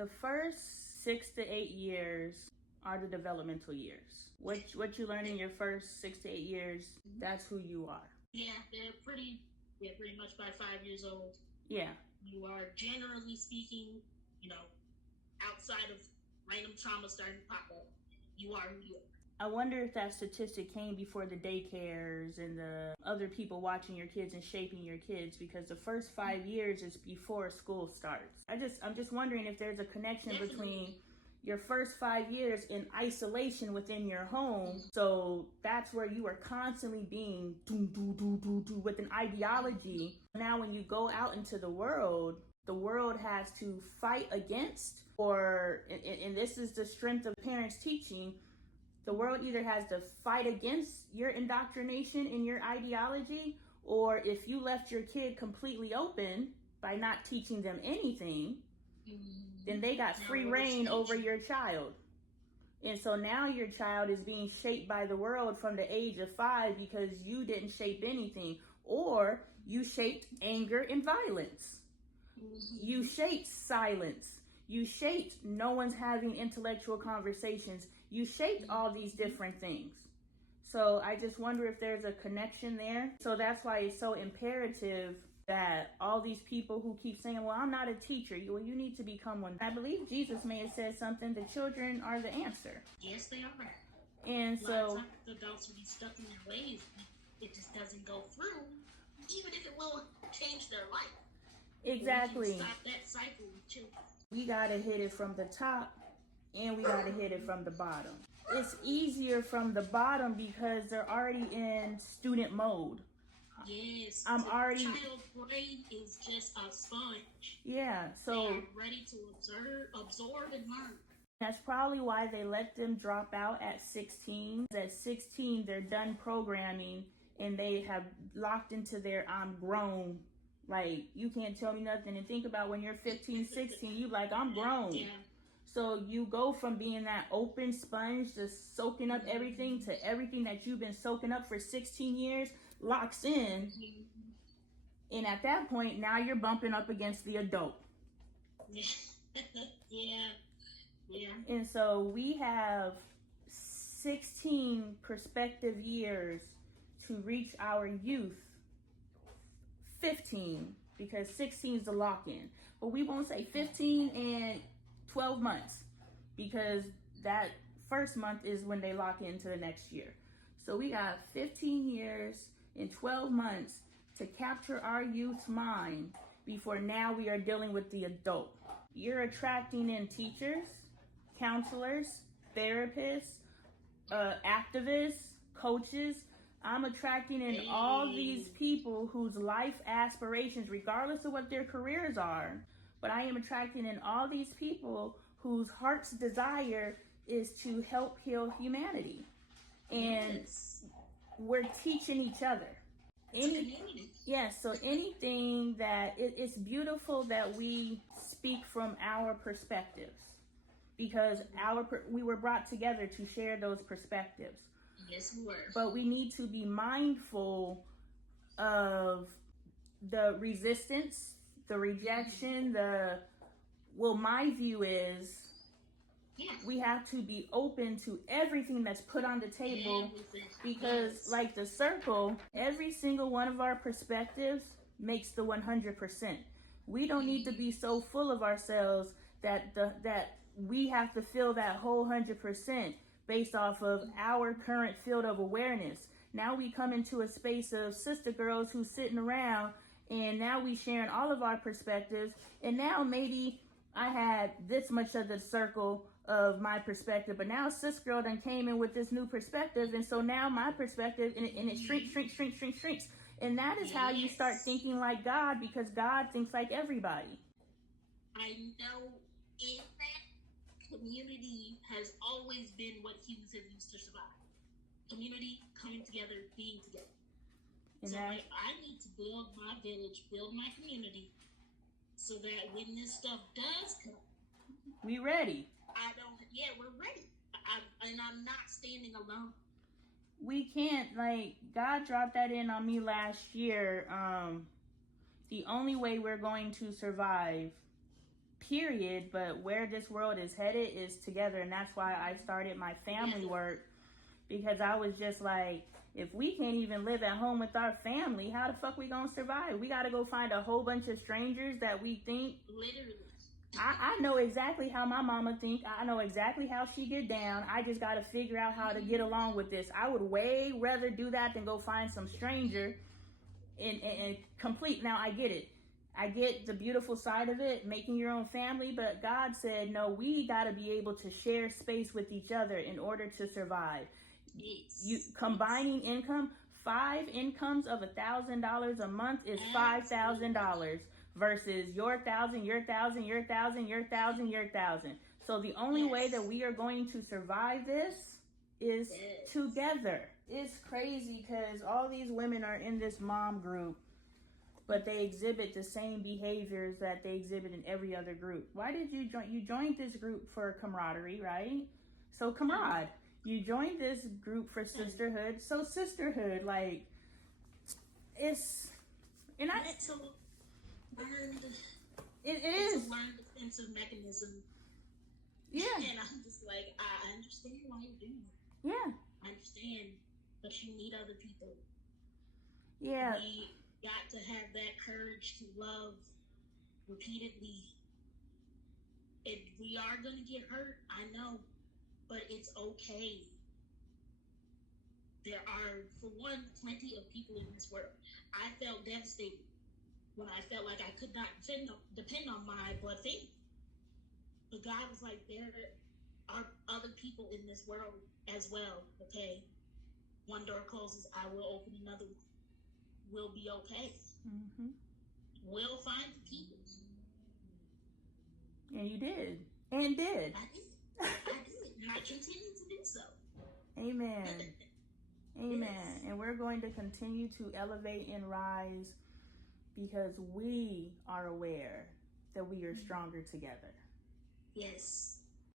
The first 6 to 8 years are the developmental years. What you learn in your first 6 to 8 years, that's who you are. Yeah, they're pretty much by 5 years old. Yeah. You are, generally speaking, outside of random trauma starting to pop up, you are who you are. I wonder if that statistic came before the daycares and the other people watching your kids and shaping your kids, because the first 5 years is before school starts. I'm just wondering if there's a connection between your first 5 years in isolation within your home. So that's where you are constantly being with an ideology. Now when you go out into the world has to fight against, and this is the strength of parents teaching, the world either has to fight against your indoctrination and your ideology, or if you left your kid completely open by not teaching them anything, then they got free reign over your child. And so now your child is being shaped by the world from the age of 5 because you didn't shape anything, or you shaped anger and violence. You shaped silence. You shaped no one's having intellectual conversations. You shaped all these different things. So I just wonder if there's a connection there. So that's why it's so imperative that all these people who keep saying, well, I'm not a teacher. Well, you need to become one. I believe Jesus may have said something, the children are the answer. Yes, they are. And so a lot of times adults will be stuck in their ways. It just doesn't go through, even if it will change their life. Exactly. We can stop that cycle with children. We gotta hit it from the top, and we gotta hit it from the bottom. It's easier from the bottom because they're already in student mode. Yes, I'm already. Child brain is just a sponge. Yeah, so they are ready to absorb and learn. That's probably why they let them drop out at 16. At 16, they're done programming and they have locked into their I'm grown. Like, you can't tell me nothing. And think about when you're 15, 16, you like, I'm grown. Yeah. So you go from being that open sponge, just soaking up everything, to everything that you've been soaking up for 16 years locks in. And at that point, now you're bumping up against the adult. Yeah. And so we have 16 prospective years to reach our youth. 15, because 16 is the lock-in. But we won't say 15 and 12 months, because that first month is when they lock into the next year. So we got 15 years and 12 months to capture our youth's mind before now we are dealing with the adult. You're attracting in teachers, counselors, therapists, activists, coaches. I'm attracting in all these people whose life aspirations, regardless of what their careers are, but I am attracting in all these people whose heart's desire is to help heal humanity. And we're teaching each other. So anything that, it's beautiful that we speak from our perspectives, because we were brought together to share those perspectives. Yes, we were. But we need to be mindful of the resistance, the rejection, my view is we have to be open to everything that's put on the table, because like the circle, every single one of our perspectives makes the 100%. We don't need to be so full of ourselves that we have to fill that whole 100% based off of our current field of awareness. Now we come into a space of sister girls who's sitting around, and now we sharing all of our perspectives, and now maybe I had this much of the circle of my perspective, but now sis girl done came in with this new perspective, and so now my perspective, and it shrinks. And that is how you start thinking like God, because God thinks like everybody. I know in that community has always been what humans have used to survive. Community, coming together, being together. And so I need to build my village, build my community, so that when this stuff does come, we ready. We're ready. And I'm not standing alone. We can't, God dropped that in on me last year. The only way we're going to survive, period, but where this world is headed is together. And that's why I started my family work, because I was just like, if we can't even live at home with our family, how the fuck we gonna survive? We gotta go find a whole bunch of strangers that we think. Literally. I know exactly how my mama think. I know exactly how she get down. I just gotta figure out how to get along with this. I would way rather do that than go find some stranger and complete. Now I get it. I get the beautiful side of it, making your own family, but God said, no, we gotta be able to share space with each other in order to survive. You combining income, 5 incomes of $1,000 a month is $5,000 versus your 1,000, your 1,000, your 1,000, your 1,000, your 1,000. So the only way that we are going to survive this is together. It's crazy because all these women are in this mom group, but they exhibit the same behaviors that they exhibit in every other group. Why did you join? You joined this group for camaraderie, right? So camaraderie. You joined this group for sisterhood. So sisterhood, like, it's, and it's a learned, it is a learned defensive mechanism. Yeah. And I'm just like, I understand why you're doing it. Yeah. I understand, but you need other people. Yeah. We got to have that courage to love repeatedly. And we are going to get hurt, I know. But it's okay. There are, for one, plenty of people in this world. I felt devastated when I felt like I could not depend on my blood family. But God was like, there are other people in this world as well, okay? One door closes, I will open another one. We'll be okay. Mm-hmm. We'll find the people. And you did. And did. I did. And I continue to do so. Amen. Amen. Yes. And we're going to continue to elevate and rise because we are aware that we are stronger together. Yes.